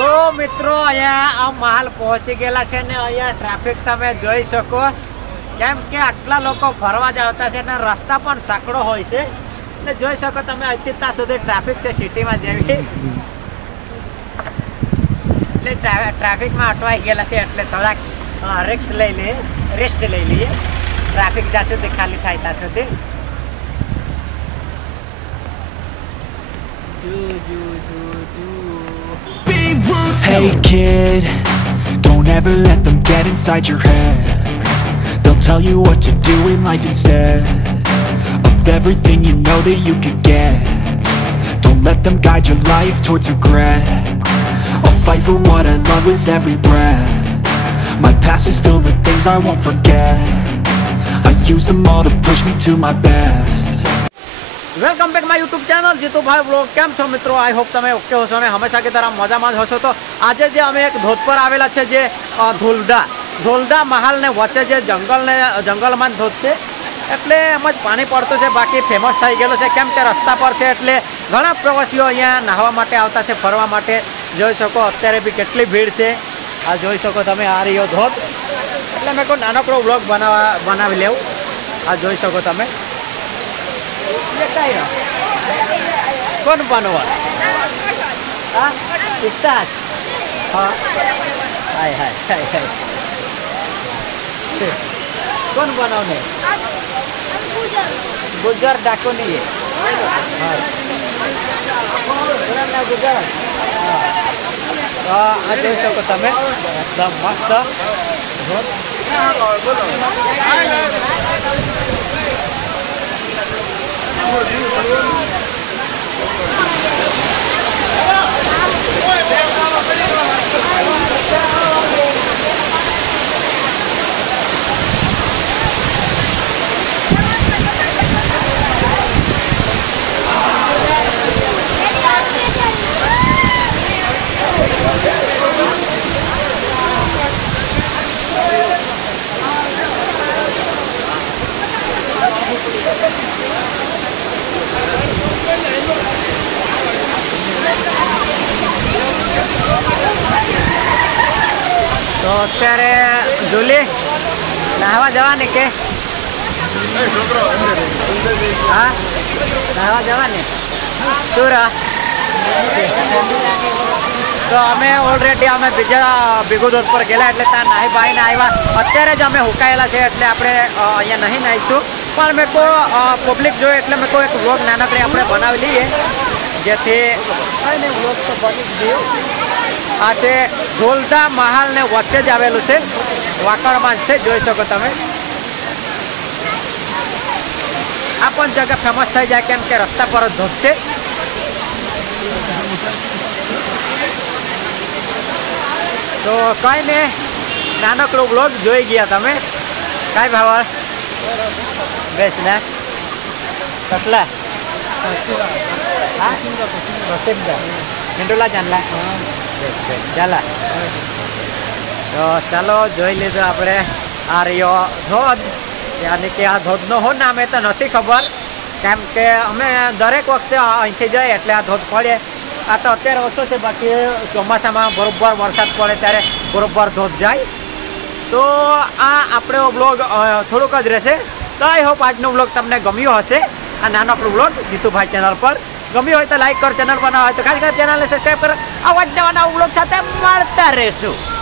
તો મિત્રો અહીંયા આ મહાલ પહોંચી ગયેલા છે ને અહીંયા ટ્રાફિક તમે જોઈ શકો કેમ કે આટલા લોકો ફરવા જ આવતા છે ને રસ્તા પણ સાંકડો હોય છે એટલે જોઈ શકો તમે અહીંથી ત્યાં સુધી ટ્રાફિક છે સિટીમાં જેવી એટલે ટ્રાફિકમાં અટવાઈ ગયેલા છે એટલે થોડાક રેસ્ટ લઈ લઈએ ટ્રાફિક જ્યાં સુધી ખાલી થાય ત્યાં સુધી Hey kid, don't ever let them get inside your head. They'll tell you what to do in life instead of everything you know that you could get. Don't let them guide your life towards regret. I'll fight for what I love with every breath. My past is filled with things I won't forget. I use them all to push me to my best. Welcome back my YouTube channel Jitu ભાઈ blog કેમ છો મિત્રો I hope તમે okay હશો ને હંમેશા કે તરફ મજામાં જ હશો તો આજે જે અમે એક ધોધ પર આવેલા છે જે ધોલડા મહાલને વચ્ચે જે જંગલમાં ધોધ છે એટલે એમ જ પાણી પડતું છે બાકી ફેમસ થઈ ગયેલું છે કેમ કે રસ્તા પર છે એટલે ઘણા પ્રવાસીઓ અહીંયા નાહવા માટે આવતા છે ફરવા માટે જોઈ શકો અત્યારે બી કેટલી ભીડ છે આ જોઈ શકો તમે આ રહ્યો ધોધ એટલે મેં કોઈ નાનકડો બ્લોગ બનાવી લેવું આ જોઈ શકો તમે कौन बनवा हाँ इतना हाँ हाय हाय हाय हाय कौन बनाने गुजर डाको नहीं है हाँ गुजर हाँ જોઈ શકો તમે એકદમ મસ્ત તો અત્યારે જુલી નાહવા જવાની કે હા નાહવા જવાની શું તો અમે ઓલરેડી અમે ભીગુ ધોધ પર ગયેલા એટલે ત્યાં નાહી બાઈને આવ્યા અત્યારે જ અમે હુકાયેલા છે એટલે આપણે અહીંયા નહીં નાહીશું પણ મેં પબ્લિક જોઈએ એટલે મેં એક વ્લોગ નાનકડી આપણે બનાવી લઈએ જેથી વ્લોગ તો બની જ ગયું આ છે ધોલડા મહાલને વચ્ચે જ આવેલું છે વાકડમાં જ છે જોઈ શકો તમે આ પણ જગ્યા ફેમસ થઈ જાય કેમ કે રસ્તા પર જ ધોધ છે તો કઈ ને નાનકડો બ્લોગ જોઈ ગયા તમે કઈ ભાવ બેસ ને કેટલા હા મિંડોલા જાણલા ચાલા તો ચાલો જોઈ લીધું આપણે આ રહ્યો ધોધ યાની કે આ ધોધનો હો નામ એ તો નથી ખબર કેમ કે અમે દરેક વખતે અહીંથી જઈએ એટલે આ ધોધ પડે આ તો અત્યારે ઓછો છે બાકી ચોમાસામાં બરોબર વરસાદ પડે ત્યારે બરોબર ધોધ જાય તો આ આપણો બ્લોગ થોડુંક જ રહેશે તો આઈ હોપ આજનો બ્લોગ તમને ગમ્યો હશે આ નાનકડું બ્લોગ જીતુભાઈ ચેનલ પર ગમ્યું હોય તો લાઈક કરો ચેનલ બનાવો હોય તો ખાલી ચેનલને સબસ્ક્રાઈબ કરો આવા જ નવા બ્લોગ સાથે મળતા રહેશું